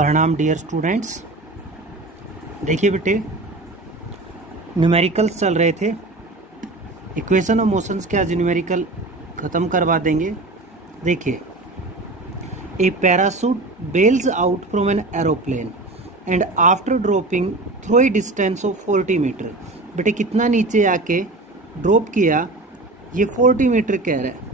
प्रणाम dear students. देखिए बेटे, न्यूमेरिकल्स चल रहे थे। इक्वेशन ऑफ मोशंस के आज न्यूमेरिकल ख़त्म करवा देंगे। देखिए, a parachute bails out from an aeroplane and after dropping through a distance of 40 metre. बेटे कितना नीचे आके ड्रॉप किया, ये 40 मीटर कह रहा है।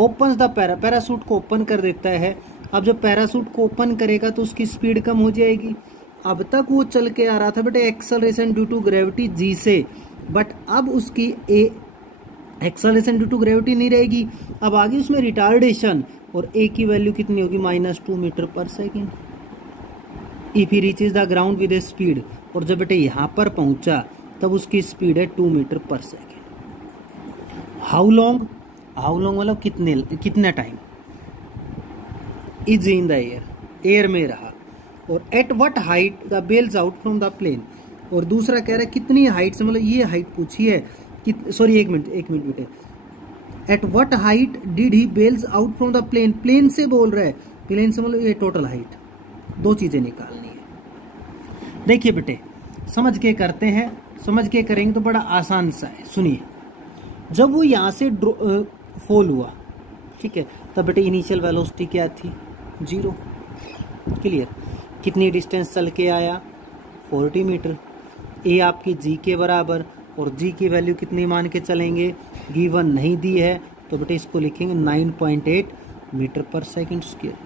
ओपन्स द पैराशूट को ओपन कर देता है। अब जब पैराशूट को ओपन करेगा तो उसकी स्पीड कम हो जाएगी। अब तक वो चल के आ रहा था बेटे acceleration due to gravity G से, बट अब उसकी एक्सेलरेशन ड्यू टू ग्रेविटी नहीं रहेगी। अब आगे उसमें रिटार्डेशन, और ए की वैल्यू कितनी होगी -2 मीटर पर second. If he reaches the ground with A speed, और जब बेटे यहाँ पर पहुंचा तब उसकी स्पीड है 2 मीटर पर सेकेंड। हाउ लॉन्ग मतलब कितना time is in the air में रहा, और at what height the bails out from the plane. और दूसरा कह रहा है कितनी हाइट से, मतलब ये हाइट पूछी है सॉरी एक मिनट बेटे। At what height did he bails out from the plane. Plane से बोल रहा है, प्लेन से मतलब ये टोटल हाइट। दो चीजें निकालनी है। देखिए बेटे, समझ के करते हैं, समझ के करेंगे तो बड़ा आसान सा है। सुनिए, जब वो यहां से फॉल हुआ, ठीक है, तब बेटे इनिशियल वेलोसिटी क्या थी? 0। क्लियर। कितनी डिस्टेंस चल के आया? 40 मीटर। ए आपकी जी के बराबर, और जी की वैल्यू कितनी मान के चलेंगे? गिवन नहीं दी है तो बेटे इसको लिखेंगे 9.8 मीटर पर सेकेंड स्क्वायर।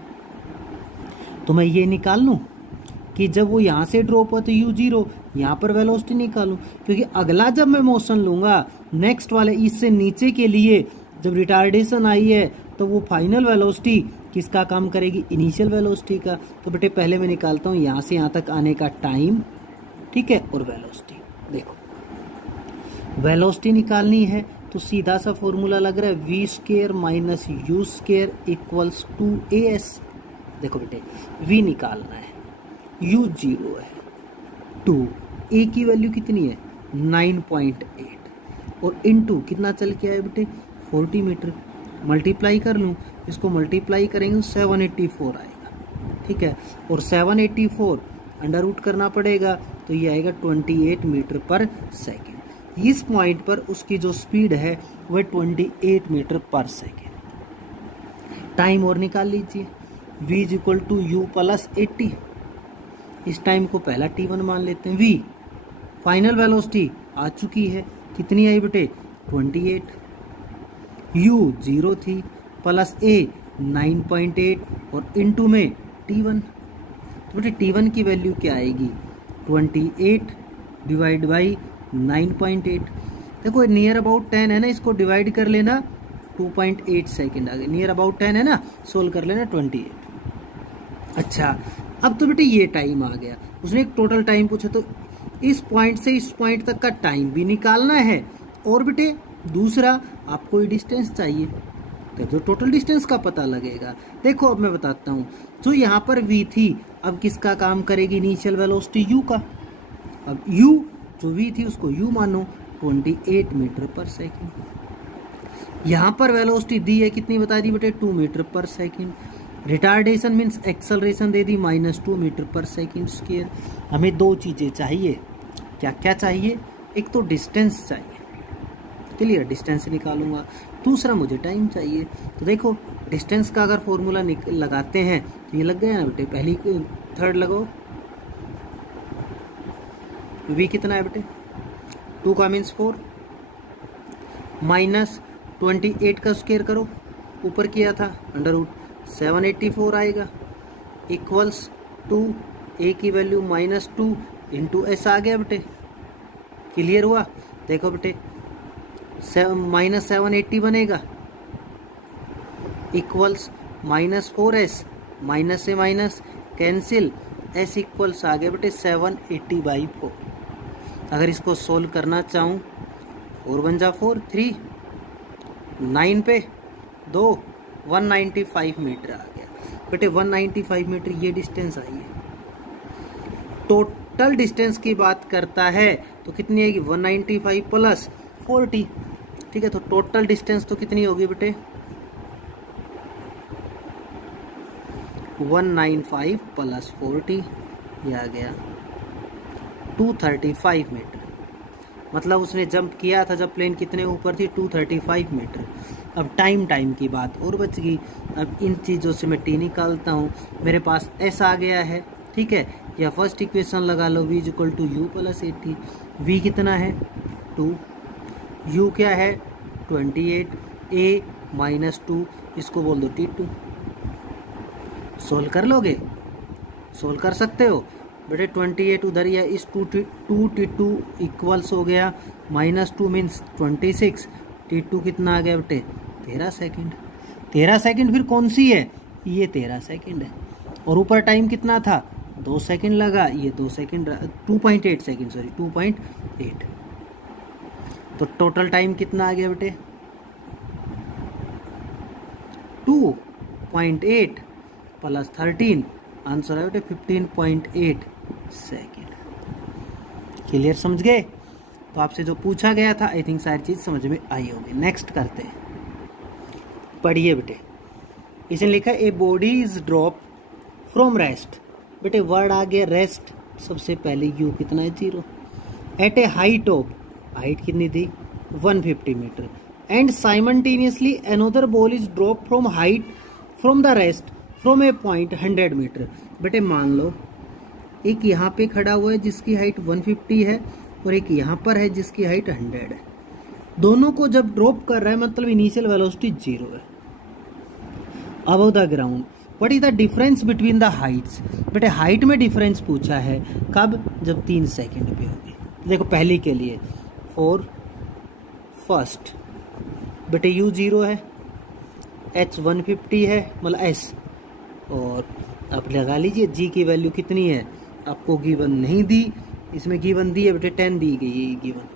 तो मैं ये निकाल लूँ कि जब वो यहाँ से ड्रॉप हुआ तो u0, यहाँ पर वेलोसिटी निकालूं, क्योंकि अगला जब मैं मोशन लूंगा नेक्स्ट वाले इससे नीचे के लिए, जब रिटार्डेशन आई है तो वो फाइनल वेलोसिटी किसका काम करेगी? इनिशियल वेलोसिटी का। तो बेटे पहले मैं निकालता हूँ यहाँ से यहाँ तक आने का टाइम, ठीक है, और वेलोसिटी। देखो, वेलोसिटी निकालनी है तो सीधा सा फॉर्मूला लग रहा है v² - u² equals to as। देखो बेटे, v निकालना है, u 0 है, 2 a की वैल्यू कितनी है? 9.8, और इनटू कितना चल के आया बेटे? 40 मीटर। मल्टीप्लाई कर लूँ, इसको मल्टीप्लाई करेंगे तो 784 आएगा, ठीक है, और 784 अंडर रूट करना पड़ेगा तो ये आएगा 28 मीटर पर सेकेंड। इस पॉइंट पर उसकी जो स्पीड है वह 28 मीटर पर सेकेंड। टाइम और निकाल लीजिए, v = u + 80। इस टाइम को पहला t1 मान लेते हैं। v फाइनल वेलोसिटी आ चुकी है, कितनी आई बेटे? 28। u 0 थी, प्लस a 9.8, और इनटू में t1। तो बेटे t1 की वैल्यू क्या आएगी? 28 डिवाइड बाई 9.8। देखो नियर अबाउट 10 है ना, इसको डिवाइड कर लेना, 2.8 सेकेंड आ गए। नियर अबाउट 10 है ना, सोल्व कर लेना 28। अच्छा, अब तो बेटे ये टाइम आ गया। उसने एक टोटल टाइम पूछा, तो इस पॉइंट से इस पॉइंट तक का टाइम भी निकालना है, और बेटे दूसरा आपको ये डिस्टेंस चाहिए, तो जो टोटल डिस्टेंस का पता लगेगा। देखो अब मैं बताता हूँ, जो यहाँ पर v थी अब किसका काम करेगी? इनिशियल वेलोसिटी u का। अब u जो v थी उसको u मानो, 28 मीटर पर सेकेंड। यहाँ पर वेलोसिटी दी है, कितनी बता दी बेटे? 2 मीटर पर सेकेंड। रिटार्डेशन मीन्स एक्सेलरेशन दे दी -2 मीटर पर सेकेंड स्क्वायर। हमें दो चीज़ें चाहिए। क्या क्या चाहिए? एक तो डिस्टेंस चाहिए, क्लियर, डिस्टेंस निकालूंगा। दूसरा मुझे टाइम चाहिए। तो देखो, डिस्टेंस का अगर फॉर्मूला लगाते हैं तो ये लग गया ना बेटे, पहली थर्ड लगाओ। v कितना है बेटे? 2 का मीन्स 4, -28 का स्क्वायर करो, ऊपर किया था अंडर रूट, 784 आएगा, इक्वल्स टू a की वैल्यू -2 इंटू s आ गया बेटे। क्लियर हुआ? देखो बेटे, -780 बनेगा, इक्वल्स -4s, माइनस से माइनस कैंसिल, s इक्वल्स आ गया बेटे 780/4। अगर इसको सोल्व करना चाहूँ, 4 × 4 3, 9 पे 2, 195 मीटर आ गया बेटे। 195 मीटर ये डिस्टेंस आई है। टोटल डिस्टेंस की बात करता है तो कितनी आएगी? 195 + 40, ठीक है। तो टोटल डिस्टेंस तो कितनी होगी बेटे? 195 प्लस 40, ये आ गया 235 मीटर। मतलब उसने जंप किया था जब प्लेन कितने ऊपर थी, 235 मीटर। अब टाइम की बात और बच गई। अब इन चीज़ों से मैं टी निकालता हूँ, मेरे पास एस आ गया है, ठीक है। या फर्स्ट इक्वेशन लगा लो, v equal to u plus 80। v कितना है 2, u क्या है 28, a माइनस 2, इसको बोल दो T2। सोल्व कर लोगे, सोल्व कर सकते हो बेटे। 28 उधर या इस 2T2 इक्वल्स हो गया -2 मीन्स 26। T2 कितना आ गया बेटे 13 सेकेंड। 13 सेकेंड फिर कौन सी है, ये 13 सेकेंड है। और ऊपर टाइम कितना था 2 सेकेंड लगा, ये 2 सेकेंड 2.8 सेकेंड, सॉरी 2.8। तो टोटल टाइम कितना आ गया बेटे 2.8 प्लस 13, आंसर है बेटे 15.8 सेकेंड। क्लियर, समझ गए। तो आपसे जो पूछा गया था आई थिंक सारी चीज समझ में आई होगी। नेक्स्ट करते हैं, पढ़िए बेटे। इसने लिखा a body is drop from rest. बेटे वर्ड आ गया रेस्ट, सबसे पहले यू कितना है 0। At a height of, height कितनी थी 150 meter. And simultaneously another ball is drop from height from the rest from a point 100 meter. बेटे मान लो एक यहाँ पे खड़ा हुआ है जिसकी हाइट 150 है और एक यहाँ पर है जिसकी हाइट 100 है। दोनों को जब ड्रॉप कर रहा है मतलब इनिशियल वेलोसिटी 0 है above the ground. What is the difference between the Heights. बेटे हाइट में डिफरेंस पूछा है, कब, जब 3 सेकेंड पे होगी। देखो पहली के लिए फॉर फर्स्ट, बेटे यू 0 है, एच 150 है मतलब एस, और आप लगा लीजिए जी की वैल्यू कितनी है, आपको गिवन नहीं दी, इसमें गिवन दी है बेटे 10 दी गई है गिवन,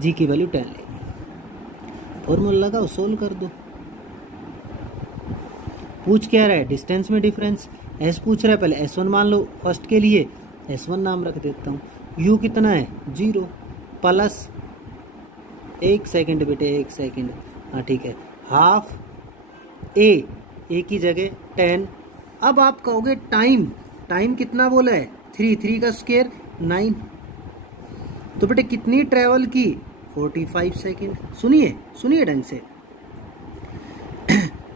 जी की वैल्यू 10 लेनी। फॉर्मूला लगाओ, सोल्व कर दो। पूछ क्या रहा है, डिस्टेंस में डिफरेंस। एस पूछ रहा है, पहले S1 मान लो फर्स्ट के लिए, S1 नाम रख देता हूँ। U कितना है 0 प्लस 1 सेकेंड बेटे 1 सेकेंड, हाँ ठीक है, हाफ ए की जगह 10। अब आप कहोगे टाइम, टाइम कितना बोला है 3 का स्क्वायर 9। तो बेटे कितनी ट्रेवल की 45 सेकेंड। सुनिए ढंग से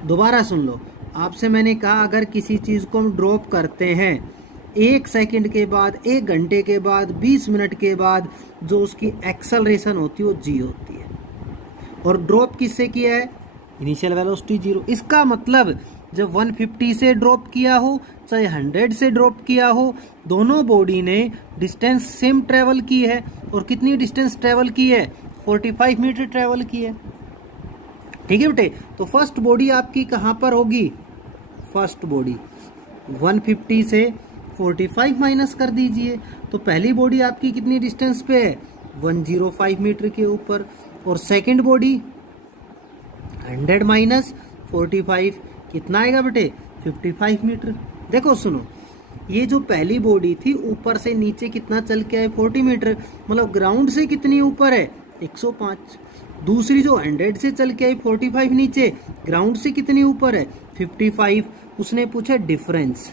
दोबारा सुन लो। आपसे मैंने कहा अगर किसी चीज को हम ड्रॉप करते हैं 1 सेकेंड के बाद, 1 घंटे के बाद, 20 मिनट के बाद, जो उसकी एक्सेलरेशन होती है वो जी होती है। और ड्रॉप किससे किया है, इनिशियल वेलोसिटी 0। इसका मतलब जब 150 से ड्रॉप किया हो चाहे 100 से ड्रॉप किया हो, दोनों बॉडी ने डिस्टेंस सेम ट्रेवल की है। और कितनी डिस्टेंस ट्रेवल की है 45 मीटर ट्रेवल की है, ठीक है बेटे। तो फर्स्ट बॉडी आपकी कहां पर होगी, फर्स्ट बॉडी 150 से 45 माइनस कर दीजिए, तो पहली बॉडी आपकी कितनी डिस्टेंस पे है 105 मीटर के ऊपर। और सेकंड बॉडी 100 माइनस 45 कितना आएगा बेटे 55 मीटर। देखो सुनो, ये जो पहली बॉडी थी ऊपर से नीचे कितना चल के आए 40 मीटर, मतलब ग्राउंड से कितनी ऊपर है 105। दूसरी जो 100 से चल के आई 45 नीचे, ग्राउंड से कितनी ऊपर है 55। उसने पूछा डिफरेंस,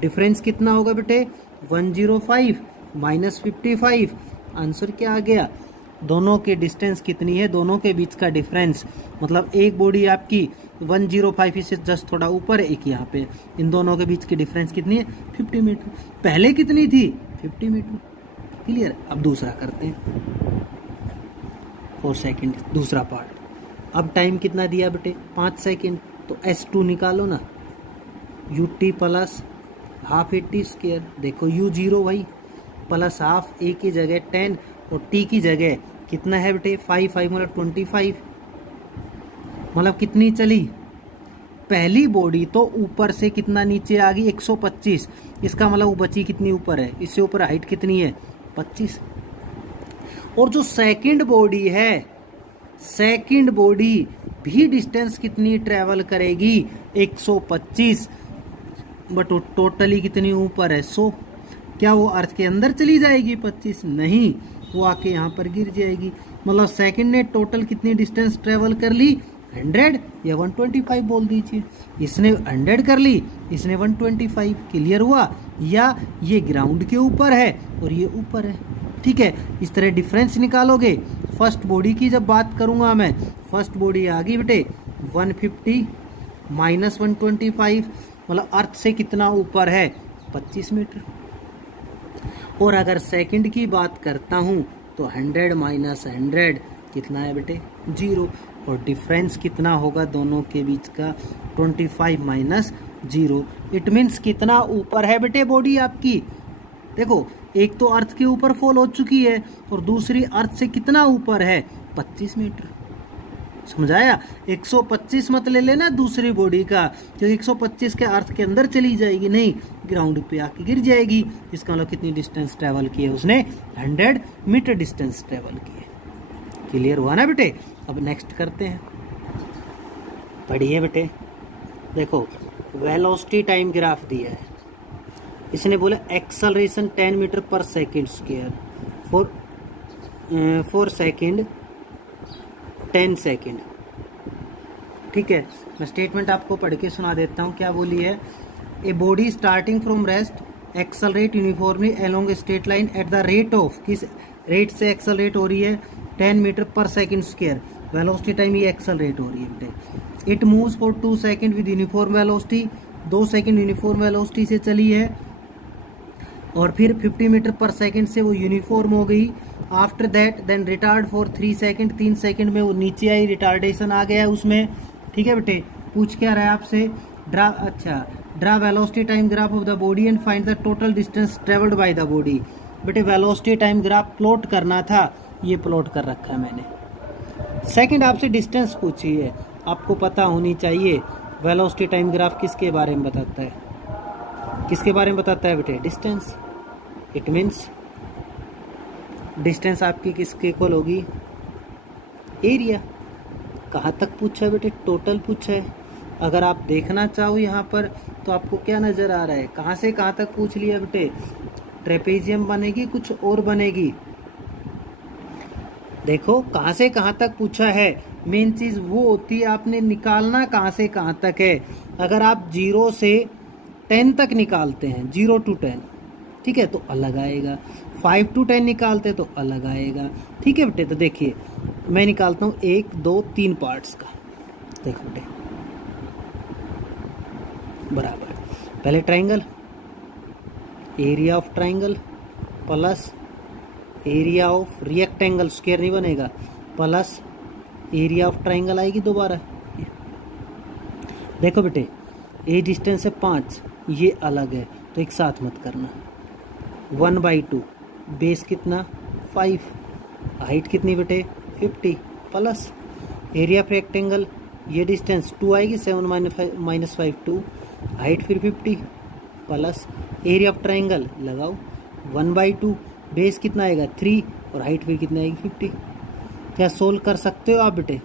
डिफरेंस कितना होगा बेटे 105 माइनस 55। आंसर क्या आ गया, दोनों के डिस्टेंस कितनी है, दोनों के बीच का डिफरेंस, मतलब एक बॉडी आपकी 105 से जस्ट थोड़ा ऊपर है, एक यहाँ पे, इन दोनों के बीच की डिफरेंस कितनी है 50 मीटर। पहले कितनी थी 50 मीटर। क्लियर। अब दूसरा करते हैं 4 सेकेंड, दूसरा पार्ट। अब टाइम कितना दिया बेटे 5 सेकेंड, तो S2 निकालो ना, ut प्लस हाफ 80 स्क्वायर। देखो u 0 भाई प्लस हाफ, a की जगह 10 और t की जगह कितना है बेटे 5 मतलब 25, मतलब कितनी चली पहली बॉडी तो ऊपर से कितना नीचे आ गई 125। इसका मतलब वो बची कितनी ऊपर है, इससे ऊपर हाइट कितनी है 25। और जो सेकंड बॉडी है, सेकंड बॉडी भी डिस्टेंस कितनी ट्रेवल करेगी 125, बट वो टोटली कितनी ऊपर है 100। क्या वो अर्थ के अंदर चली जाएगी 25? नहीं, वो आके यहाँ पर गिर जाएगी। मतलब सेकंड ने टोटल कितनी डिस्टेंस ट्रेवल कर ली 100 या 125 बोल दीजिए। इसने 100 कर ली, इसने 125। क्लियर हुआ? या ये ग्राउंड के ऊपर है और ये ऊपर है। ठीक है, इस तरह डिफरेंस निकालोगे। फर्स्ट बॉडी की जब बात करूंगा मैं, फर्स्ट बॉडी आ गई बेटे 150 माइनस 125, मतलब अर्थ से कितना ऊपर है 25 मीटर। और अगर सेकंड की बात करता हूं तो 100 माइनस 100 कितना है बेटे 0। और डिफरेंस कितना होगा दोनों के बीच का 25 माइनस 0। इट मीन्स कितना ऊपर है बेटे बॉडी आपकी। देखो एक तो अर्थ के ऊपर फॉल हो चुकी है और दूसरी अर्थ से कितना ऊपर है 25 मीटर। समझ आया? 125 मत ले लेना दूसरी बॉडी का, क्योंकि 125 के अर्थ के अंदर चली जाएगी, नहीं ग्राउंड पे आके गिर जाएगी। इसका मतलब कितनी डिस्टेंस ट्रेवल की है उसने 100 मीटर डिस्टेंस ट्रेवल की है। क्लियर हुआ ना बेटे? अब नेक्स्ट करते हैं, पढ़िए बेटे। देखो वेलोसिटी टाइम ग्राफ दिया है, इसने बोला एक्सेलरेशन 10 मीटर पर second square for second 10 second. ठीक है, मैं स्टेटमेंट आपको पढ़ के सुना देता हूँ। क्या बोली है? A body starting from rest accelerate uniformly along straight line at the rate of, किस रेट से एक्सेलरेट हो रही है 10 मीटर पर सेकेंड स्क्वायर। वेलोसिटी टाइम ये एक्सेलरेट हो रही है बेटे। It moves for 2 second with uniform velocity, 2 second uniform velocity से चली है और फिर 50 मीटर पर सेकेंड से वो यूनिफॉर्म हो गई। After that then retard for 3 second, 3 second में वो नीचे आई, रिटार्डेशन आ गया है उसमें। ठीक है बेटे, पूछ क्या रहा है आपसे? Draw velocity time graph of the body and find the total distance travelled by the body. बेटे वेलोसिटी टाइम ग्राफ प्लॉट करना था, ये प्लॉट कर रखा है मैंने। सेकंड आपसे डिस्टेंस पूछी है, आपको पता होनी चाहिए वेलोसिटी टाइम ग्राफ किसके बारे में बताता है, किसके बारे में बताता है बेटे? डिस्टेंस। इट मीन्स डिस्टेंस आपकी किसके इक्वल होगी? एरिया। कहाँ तक पूछा है बेटे? टोटल पूछा है। अगर आप देखना चाहो यहाँ पर तो आपको क्या नजर आ रहा है? कहाँ से कहाँ तक पूछ लिया बेटे? ट्रेपेजियम बनेगी, कुछ और बनेगी? देखो कहाँ से कहाँ तक पूछा है। मेन चीज वो होती है आपने निकालना कहाँ से कहाँ तक है। अगर आप 0 से 10 तक निकालते हैं, 0 to 10, ठीक है, तो अलग आएगा। 5 to 10 निकालते तो अलग आएगा। ठीक है बेटे, तो देखिए मैं निकालता हूँ 1 2 3 पार्ट्स का। देखो बेटे बराबर, पहले triangle, area of triangle plus area of rectangle, square नहीं बनेगा, प्लस एरिया ऑफ ट्राइंगल आएगी दोबारा। देखो बेटे ये डिस्टेंस है 5, ये अलग है तो एक साथ मत करना। 1/2, बेस कितना 5, हाइट कितनी बेटे 50, प्लस एरिया ऑफ रेक्टेंगल, ये डिस्टेंस 2 आएगी, 7 माइनस 5 2, हाइट फिर 50, प्लस एरिया ऑफ ट्राइंगल लगाओ 1/2, बेस कितना आएगा 3 और हाइट फिर कितना आएगी 50। क्या सोल्व कर सकते हो आप बेटे?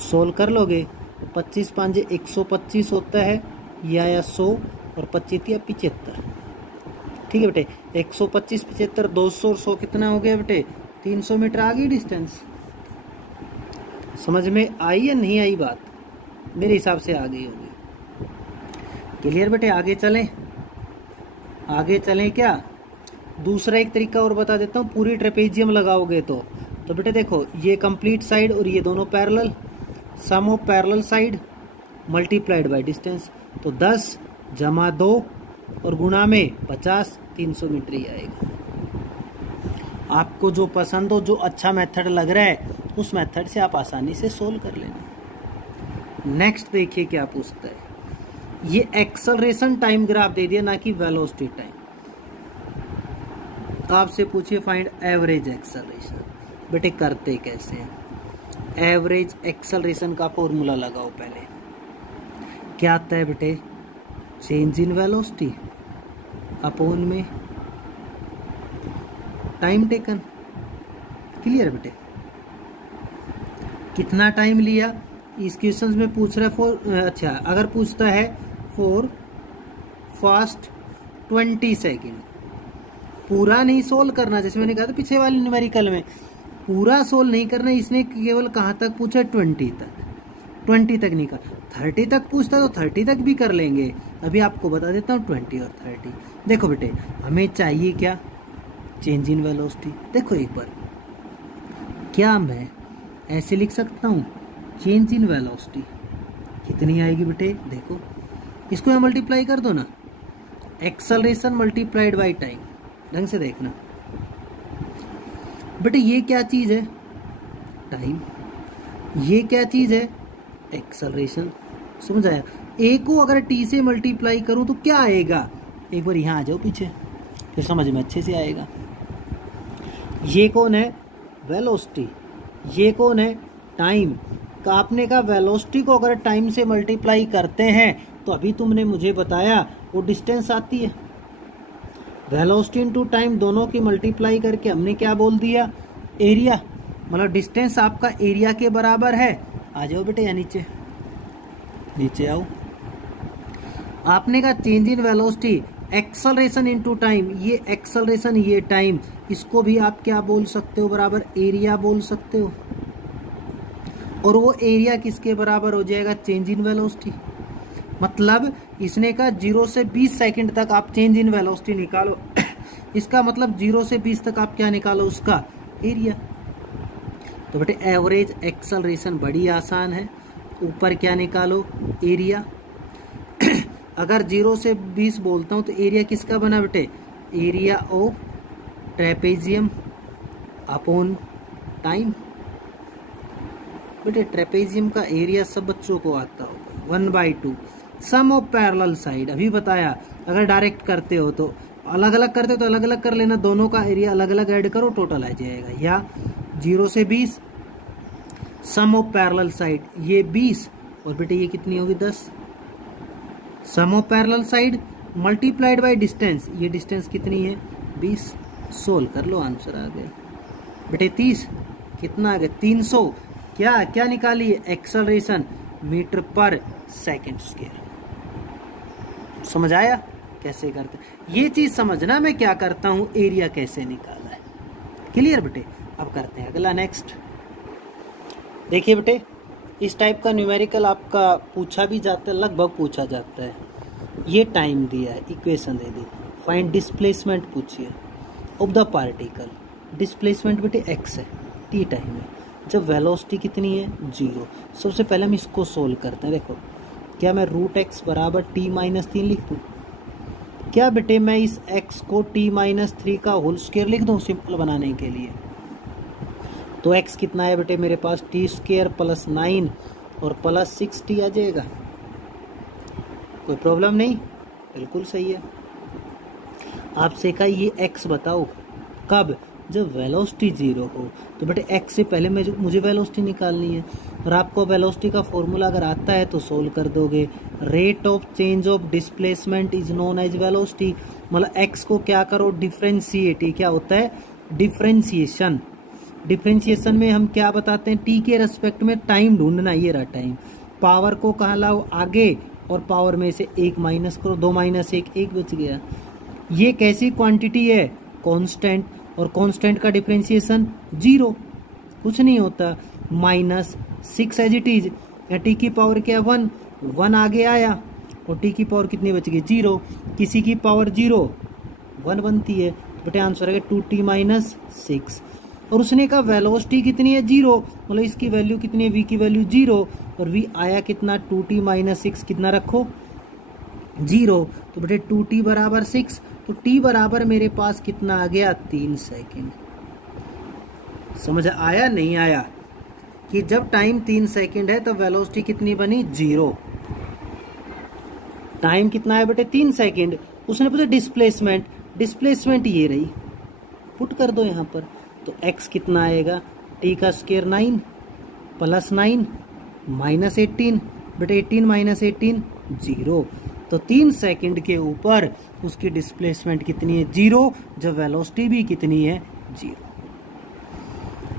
सोल्व कर लोगे? 25 5 125 होता है, या 100 और 25 या 75। ठीक है बेटे, 125 75 200 और 100 कितना हो गया बेटे? 300 मीटर आ गई डिस्टेंस। समझ में आई या नहीं आई बात? मेरे हिसाब से आ गई होगी। क्लियर बेटे? आगे चलें, आगे चलें क्या? दूसरा एक तरीका और बता देता हूँ। पूरी ट्रेपेजियम लगाओगे तो बेटे देखो ये कंप्लीट साइड और ये दोनों parallel, sum of parallel side multiplied by distance, तो 10 जमा 2 और गुणा में 50, 300 मीटर ही आएगा। आपको जो पसंद हो, जो अच्छा मेथड लग रहा है उस मेथड से आप आसानी से सोल्व कर लेना। नेक्स्ट देखिए क्या पूछता है। ये एक्सेलरेशन टाइम ग्राफ दे दिया, ना कि वेलोसिटी टाइम। आपसे पूछिए फाइंड एवरेज एक्सेलरेशन। बेटे करते कैसे हैं? एवरेज एक्सेलरेशन का फॉर्मूला लगाओ पहले। क्या आता है बेटे? चेंज इन वेलोसिटी अपॉन में टाइम टेकन। क्लियर बेटे? कितना टाइम लिया इस क्वेश्चन में पूछ रहा है फॉर, अच्छा अगर पूछता है फॉर फास्ट 20 सेकेंड, पूरा नहीं सोल्व करना, जैसे मैंने कहा था पीछे वाली न्यूमेरिकल में पूरा सोल्व नहीं करना, इसने केवल कहाँ तक पूछा 20 तक, 20 तक नहीं कर, 30 तक पूछता तो 30 तक भी कर लेंगे। अभी आपको बता देता हूँ 20 और 30। देखो बेटे हमें चाहिए क्या, चेंज इन वेलोसिटी। देखो एक बार, क्या मैं ऐसे लिख सकता हूँ चेंज इन वेलोसिटी कितनी आएगी बेटे, देखो इसको यहाँ मल्टीप्लाई कर दो ना, एक्सेलरेशन मल्टीप्लाइड बाई टाइम। ढंग से देखना बेटे, ये क्या चीज है टाइम, ये क्या चीज है एक्सेलरेशन। समझ आया? ए को अगर टी से मल्टीप्लाई करूं तो क्या आएगा, एक बार यहाँ आ जाओ पीछे, फिर समझ में अच्छे से आएगा। ये कौन है वेलोसिटी, ये कौन है टाइम। आपने कहा वेलोसिटी को अगर टाइम से मल्टीप्लाई करते हैं तो अभी तुमने मुझे बताया वो डिस्टेंस आती है। वेलोसिटी इनटू टाइम दोनों की मल्टीप्लाई करके हमने क्या बोल दिया, एरिया। मतलब डिस्टेंस आपका एरिया के बराबर है। आ जाओ बेटे यहाँ नीचे, नीचे आओ। आपने कहा change in velocity acceleration into time, ये एक्सेलरेशन ये टाइम, इसको भी आप क्या बोल सकते हो, बराबर एरिया बोल सकते हो। और वो एरिया किसके बराबर हो जाएगा, चेंज इन वेलोसिटी। मतलब इसने कहा 0 से 20 सेकंड तक आप चेंज इन वेलोसिटी निकालो इसका मतलब 0 से 20 तक आप क्या निकालो, उसका एरिया। तो बेटे एवरेज एक्सेलरेशन बड़ी आसान है, ऊपर क्या निकालो, एरिया। अगर 0 से 20 बोलता हूं तो एरिया किसका बना बेटे, area of trapezium upon time. बेटे ट्रेपेजियम का एरिया सब बच्चों को आता होगा, 1/2 सम ऑफ पैरेलल साइड। अभी बताया अगर डायरेक्ट करते हो तो अलग अलग करते हो तो अलग अलग कर लेना, दोनों का एरिया अलग अलग ऐड करो, टोटल आ जाएगा। या 0 से 20 सम ऑफ पैरेलल साइड, ये 20 और बेटे ये कितनी होगी 10। Sum of parallel side multiplied by distance, ये डिस्टेंस कितनी है 20। सोल्व कर लो, आंसर आ गया बेटे 30। कितना आ गया 300। क्या क्या निकाली, एक्सेलरेशन मीटर पर सेकंड स्क्वायर। समझ आया कैसे करते, ये चीज समझना मैं क्या करता हूं, एरिया कैसे निकाला है। क्लियर बेटे? अब करते हैं अगला, नेक्स्ट। देखिए बेटे इस टाइप का न्यूमेरिकल आपका पूछा भी जाता है, लगभग पूछा जाता है। ये टाइम दिया है, इक्वेशन दे दी, फाइंड डिस्प्लेसमेंट पूछिए ऑफ द पार्टिकल। डिस्प्लेसमेंट बेटे एक्स है, टी टाइम है, जब वेलोसिटी कितनी है 0। सबसे पहले हम इसको सोल्व करते हैं। देखो क्या मैं √x बराबर t-3 लिख दूं, क्या बेटे मैं इस x को t-3 का होल स्क्वायर लिख दूं सिंपल बनाने के लिए। तो x कितना है बेटे मेरे पास, t² + 9 और + 6t आ जाएगा। कोई प्रॉब्लम नहीं, बिल्कुल सही है। आपसे कहा ये x बताओ कब, जब वेलोसिटी 0 हो। तो बेटे x से पहले मुझे वेलोसिटी निकालनी है, और आपको वेलोसिटी का फॉर्मूला अगर आता है तो सोल्व कर दोगे। Rate of change of displacement is known as velocity. मतलब x को क्या करो, डिफ्रेंशिएट। क्या होता है डिफ्रेंशिएशन। डिफ्रेंशिएशन में हम क्या बताते हैं, t के रेस्पेक्ट में टाइम ढूंढना, ये रहा टाइम। पावर को कहाँ लाओ, आगे, और पावर में से 1 माइनस करो, 2 - 1 1 बच गया। ये कैसी क्वांटिटी है, कांस्टेंट, और कांस्टेंट का डिफरेंशिएशन 0, कुछ नहीं होता। -6 एज इट इज, या टी की पावर क्या 1 आगे आया, और टी की पावर कितनी बच गई 0। किसी की पावर 0 1 बनती है, बेटे आंसर है 2t - 6। और उसने कहा वेलोसिटी कितनी है 0, मतलब इसकी वैल्यू कितनी है, v की वैल्यू 0, और v आया कितना 2t - 6, कितना रखो 0। तो बेटे 2t बराबर 6, तो t बराबर मेरे पास कितना आ गया 3 सेकेंड। समझ आया नहीं आया, कि जब टाइम 3 सेकेंड है तो वेलोसिटी कितनी बनी 0। टाइम कितना है बेटे 3 सेकेंड। उसने पूछा डिस्प्लेसमेंट, डिस्प्लेसमेंट ये रही, पुट कर दो यहाँ पर। तो x कितना आएगा, t का स्क्वायर 9 + 9 - 18, बेटे 18 - 18 0। तो 3 सेकंड के ऊपर उसकी डिस्प्लेसमेंट कितनी है 0, जब वेलोसिटी भी कितनी है 0।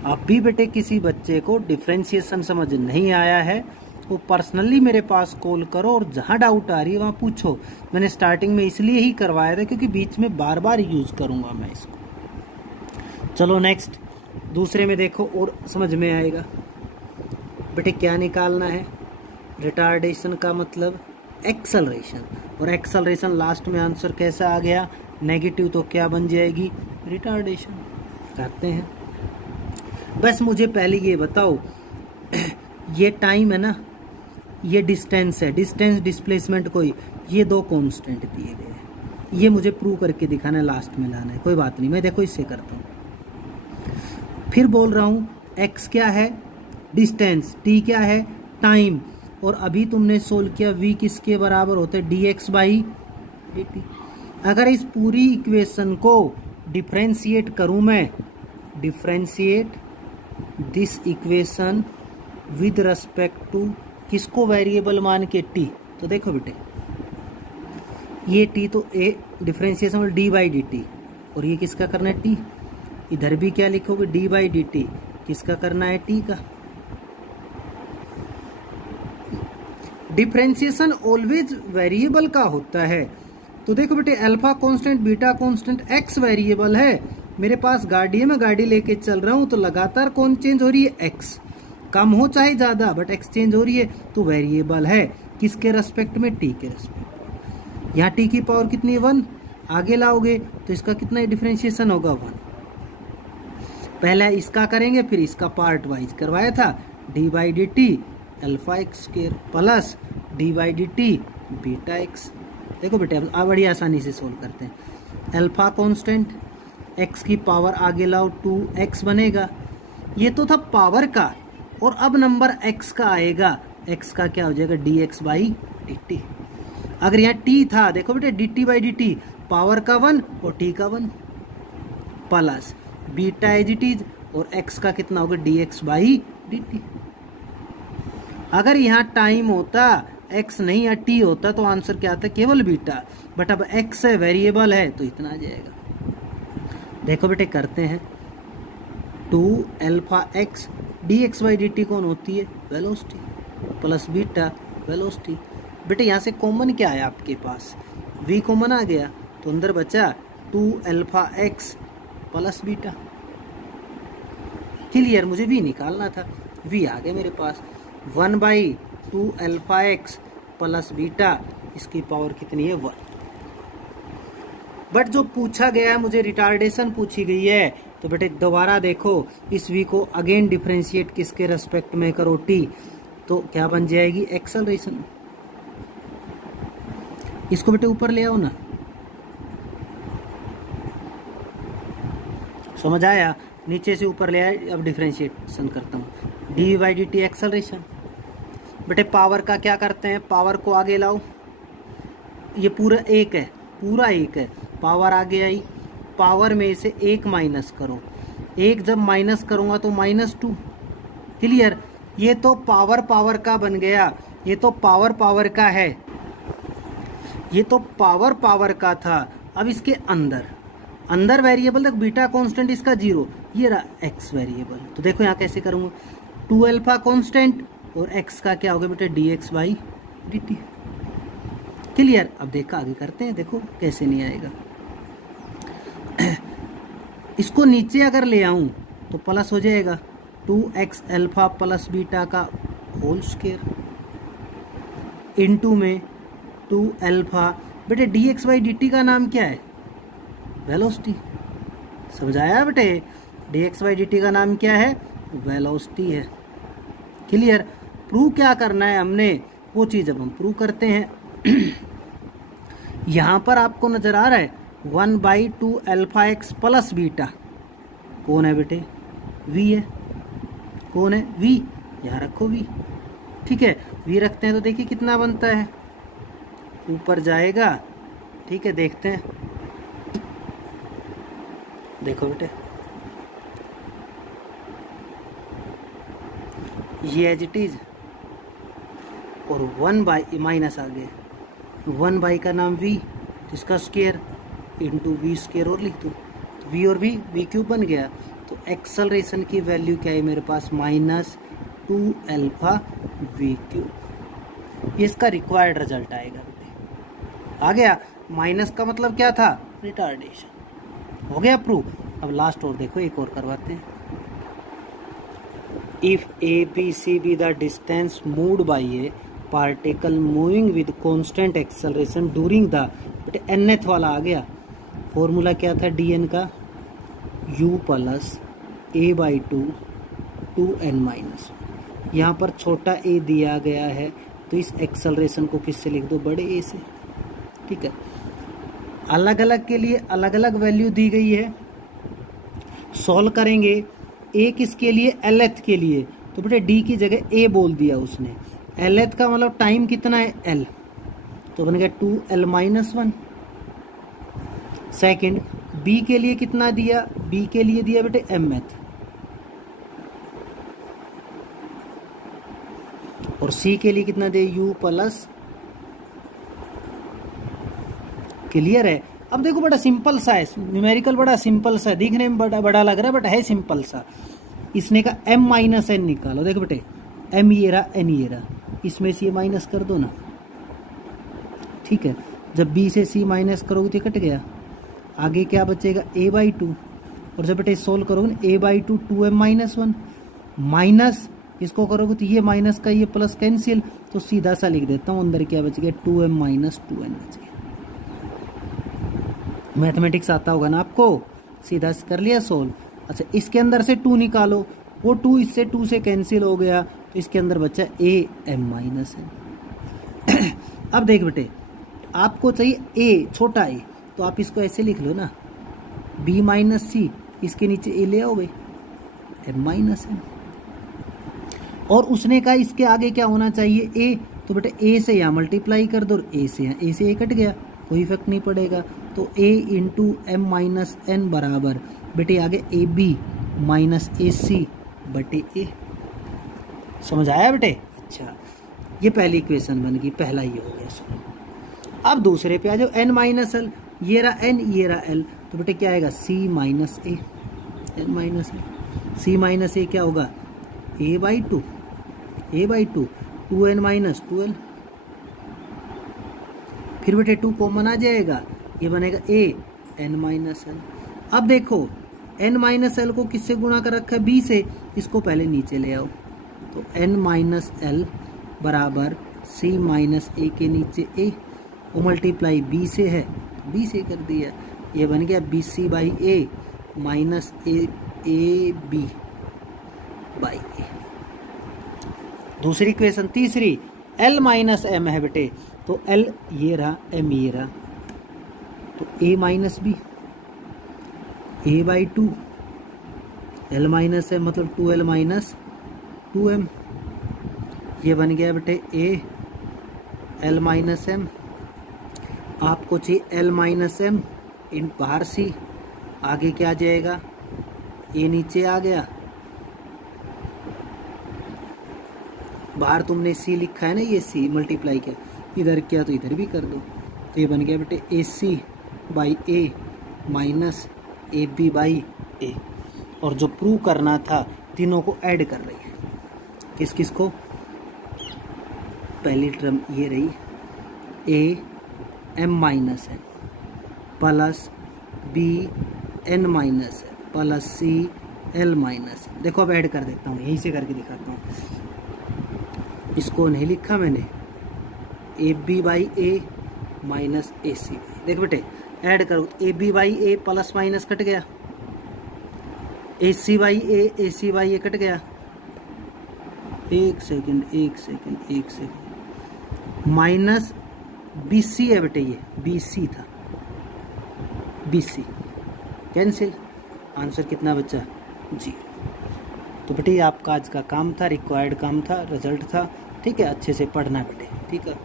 अब भी बेटे किसी बच्चे को डिफरेंशिएशन समझ नहीं आया है वो पर्सनली मेरे पास कॉल करो, और जहां डाउट आ रही है वहां पूछो। मैंने स्टार्टिंग में इसलिए ही करवाया था क्योंकि बीच में बार बार यूज करूंगा मैं इसको। चलो नेक्स्ट, दूसरे में देखो और समझ में आएगा। बेटे क्या निकालना है? रिटार्डेशन का मतलब एक्सेलरेशन, और एक्सेलरेशन लास्ट में आंसर कैसा आ गया? नेगेटिव, तो क्या बन जाएगी? रिटार्डेशन। करते हैं। बस मुझे पहले ये बताओ, ये टाइम है ना, ये डिस्टेंस है, डिस्टेंस डिस्प्लेसमेंट कोई, ये दो कांस्टेंट दिए गए हैं, ये मुझे प्रूव करके दिखाना है, लास्ट में लाना है। कोई बात नहीं, मैं देखो इससे करता हूँ। फिर बोल रहा हूँ x क्या है? डिस्टेंस। t क्या है? टाइम। और अभी तुमने सोल्व किया v किसके बराबर होते हैं? dx/dt। अगर इस पूरी इक्वेशन को डिफरेंशिएट करूं मैं, differentiate this equation with respect to किसको? वेरिएबल मान के t। तो देखो बेटे, ये t तो a डिफरेंशिएशन d/dt, और ये किसका करना है? t। इधर भी क्या लिखोगे? d/dt, किसका करना है? t का। डिफरेंशिएशन ऑलवेज वेरिएबल का होता है। तो देखो बेटे, alpha constant, beta constant, x variable है। मेरे पास गाड़ी है, मैं गाड़ी लेके चल रहा हूं, तो लगातार कौन चेंज हो रही है? x। कम हो चाहे ज्यादा, बट x चेंज हो रही है, तो वेरिएबल है। किसके रेस्पेक्ट में? t के रेस्पेक्ट। यहाँ t की पावर कितनी है? 1। आगे लाओगे तो इसका कितना डिफरेंशिएशन होगा? 1। पहले इसका करेंगे, फिर इसका पार्ट वाइज करवाया था। d/dt alpha x square plus d/dt beta x. देखो बेटे, अब बड़ी आसानी से सोल्व करते हैं। अल्फा कांस्टेंट, x की पावर आगे लाओ, 2x बनेगा। ये तो था पावर का, और अब नंबर x का आएगा। x का क्या हो जाएगा? dx/dt। अगर यहाँ t था, देखो बेटे, dt/dt पावर का 1 और t का 1 plus beta as it is, और x का कितना होगा? dx/dt। अगर यहाँ टाइम होता, x नहीं या t होता, तो आंसर क्या आता? केवल बीटा। बट अब x है, वेरिएबल है, तो इतना आ जाएगा। देखो बेटे, करते हैं। 2α(x) dx/dt कौन होती है? Velocity, plus beta velocity. बेटे यहाँ से कॉमन क्या है आपके पास? v कॉमन आ गया, तो अंदर बचा 2α(x) प्लस बीटा। क्लियर? मुझे v निकालना था, v आ गया मेरे पास। 1/2α(x) प्लस बीटा, इसकी पावर कितनी है? 1। बट जो पूछा गया है, मुझे रिटार्डेशन पूछी गई है, तो बेटे दोबारा देखो, इस v को अगेन डिफरेंशिएट किसके रेस्पेक्ट में करो? t। तो क्या बन जाएगी? एक्सेलरेशन। इसको बेटे ऊपर ले आओ ना, समझ आया? नीचे से ऊपर ले आए। अब डिफरेंशिएशन करता हूँ, d/dt एक्सेलरेशन। बेटे पावर का क्या करते हैं? पावर को आगे लाओ, ये पूरा 1 है, पूरा 1 है, पावर आगे आई, पावर में से 1 माइनस करो। 1 जब माइनस करूंगा तो -2। क्लियर? ये तो पावर का बन गया, ये तो पावर का है, ये तो पावर का था। अब इसके अंदर वेरिएबल तक बीटा कांस्टेंट इसका 0, ये रहा x वेरिएबल। तो देखो यहाँ कैसे करूँगा? 2α कांस्टेंट और x का क्या होगा बेटे? dx/dt। क्लियर? अब देखा, आगे करते हैं। देखो कैसे नहीं आएगा। इसको नीचे अगर ले आऊं तो प्लस हो जाएगा 2x अल्फा प्लस बीटा का होल स्क्वायर इनटू में 2 अल्फा। बेटे dx/dt का नाम क्या है? वेलोसिटी। समझ आया बेटे? dx/dt का नाम क्या है? वेलोसिटी है। क्लियर? प्रूव क्या करना है हमने, वो चीज अब हम प्रूव करते हैं। यहां पर आपको नजर आ रहा है 1/2α(x) प्लस बीटा कौन है बेटे? v है। कौन है? v। यहां रखो v। ठीक है, v रखते हैं तो देखिए कितना बनता है, ऊपर जाएगा। ठीक है, देखते हैं। देखो बेटे, ये एज इट इज, और 1/ माइनस आ गया, 1/ का नाम v, इसका स्क्वायर इंटू वी स्क्वायर और लिख दो, v और v क्यूब बन गया। तो एक्सेलरेशन की वैल्यू क्या है मेरे पास? -2α v³। ये इसका रिक्वायर्ड रिजल्ट आएगा बेटे। आ गया? माइनस का मतलब क्या था? रिटार्डेशन। हो गया प्रूफ। अब लास्ट और देखो, एक और करवाते हैं। If A B C be the distance moved by a particle moving with constant acceleration during the, but nth वाला आ गया। फॉर्मूला क्या था dn का, u plus a by 2 n-, यहाँ पर छोटा a दिया गया है तो इस एक्सेलरेशन को किससे लिख दो, बड़े a से। ठीक है, अलग अलग के लिए अलग अलग वैल्यू दी गई है। सॉल्व करेंगे a किसके लिए, lth के लिए, तो बेटे d की जगह a बोल दिया उसने। lth का मतलब टाइम कितना है l, तो बन गया 2l-1। सेकंड b के लिए कितना दिया, b के लिए दिया बेटे mth, और c के लिए कितना दे, u प्लस। क्लियर है। अब देखो बड़ा सिंपल सा है, न्यूमेरिकल बड़ा सिंपल सा है, दिखने में बड़ा बड़ा लग रहा है बट है सिंपल सा। इसने का m-n निकालो, देखो बेटे m ये रहा n ये रहा, इसमें से ये माइनस कर दो ना। ठीक है, जब b से c माइनस करोगे तो कट गया, आगे क्या बचेगा a बाई 2, और जब बेटे सोल्व करोगे ना a बाई 2 2m-1 माइनस इसको करोगे तो ये माइनस का ये प्लस कैंसिल, तो सीधा सा लिख देता हूँ अंदर क्या बच गया 2m-2n बच गया। मैथमेटिक्स आता होगा ना आपको, सीधा कर लिया सोल्व। अच्छा इसके अंदर से 2 निकालो, वो 2 इससे 2 से कैंसिल हो गया, तो इसके अंदर बचा am-n। अब देख बेटे आपको चाहिए a छोटा a, तो आप इसको ऐसे लिख लो ना b माइनस सी, इसके नीचे a ले आओ भाई m-n। और उसने कहा इसके आगे क्या होना चाहिए a, तो बेटे a से यहाँ मल्टीप्लाई कर दो, a से यहाँ a से a कट गया, कोई इफेक्ट नहीं पड़ेगा, तो a इंटू m-n बराबर बेटे आगे ए बी माइनस ए सी बटे a। समझ आया बेटे। अच्छा ये पहली इक्वेशन बन गई, पहला ये हो गया सो। अब दूसरे पे आ जाओ, n माइनस एल, ये रहा n ये रहा l, तो बेटे क्या आएगा c माइनस ए, n माइनस ए, c माइनस ए क्या होगा a बाई 2, 2n-2l, फिर बेटे 2 कॉमन आ जाएगा, ये बनेगा a n-l। अब देखो n-l को किससे गुणा कर रखा है, b से, इसको पहले नीचे ले आओ, तो n-l बराबर c माइनस ए के नीचे a, वो मल्टीप्लाई b से है, b से कर दिया, ये बन गया bc by a minus A B by A. दूसरी इक्वेशन तीसरी, l माइनस एम है बेटे, तो l ये रहा m ये रहा, तो a minus b, a by 2, l minus m मतलब 2l माइनस 2m, ये बन गया बेटे a l माइनस एम। आपको चाहिए l माइनस एम इन बाहर सी, आगे क्या आ जाएगा a नीचे आ गया, बाहर तुमने c लिखा है ना, ये c मल्टीप्लाई किया, इधर किया तो इधर भी कर दो, तो ये बन गया बेटे A C by A minus A B by A. और जो प्रूव करना था तीनों को ऐड कर रही है, किस किस को, पहली टर्म ये रही a m-n plus b n-n plus c l-n। देखो अब ऐड कर देता हूँ, यहीं से करके दिखाता हूँ, इसको नहीं लिखा मैंने, A B by A minus A C. देख बेटे ऐड करो, A B by A plus minus cut गया, A C by A cut गया, एक सेकंड माइनस बी सी है बेटे, ये बी सी था, बी सी कैंसिल, आंसर कितना बचा 0। तो बेटे आपका आज का काम था, रिक्वायर्ड काम था, रिजल्ट था। ठीक है, अच्छे से पढ़ना बेटे, ठीक है।